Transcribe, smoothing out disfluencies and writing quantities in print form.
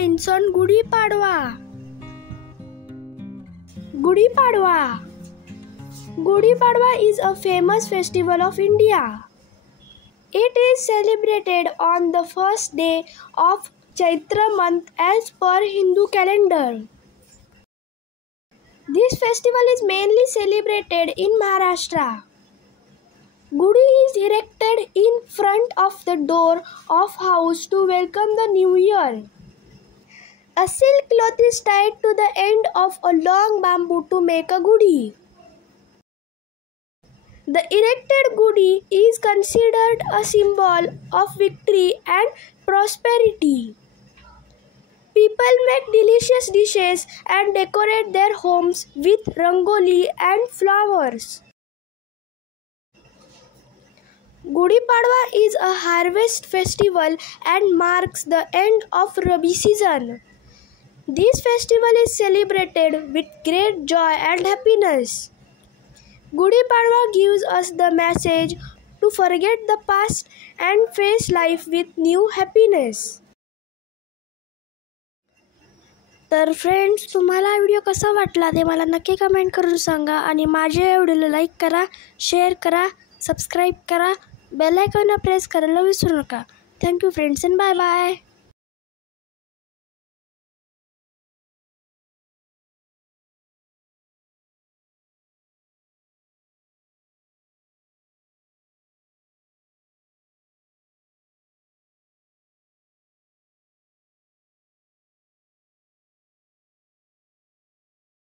shines on Gudi Padwa. Gudi Padwa. Gudi Padwa is a famous festival of India. It is celebrated on the first day of Chaitra month as per Hindu calendar. This festival is mainly celebrated in Maharashtra. Gudi is erected in front of the door of house to welcome the new year. A silk cloth is tied to the end of a long bamboo to make a gudi. The erected gudi is considered a symbol of victory and prosperity. People make delicious dishes and decorate their homes with rangoli and flowers. Gudi Padwa is a harvest festival and marks the end of Rabi season. This festival is celebrated with great joy and happiness. Gudi Padwa gives us the message to forget the past and face life with new happiness. तर friends, तुम्हाला video कसा वाटला ते मला नक्की comment करून सांगा आणि माझ्या व्हिडिओला लाईक करा, शेअर करा, सबस्क्राईब करा, बेल आयकॉनला प्रेस करायला विसरू नका. Thank you friends and bye bye.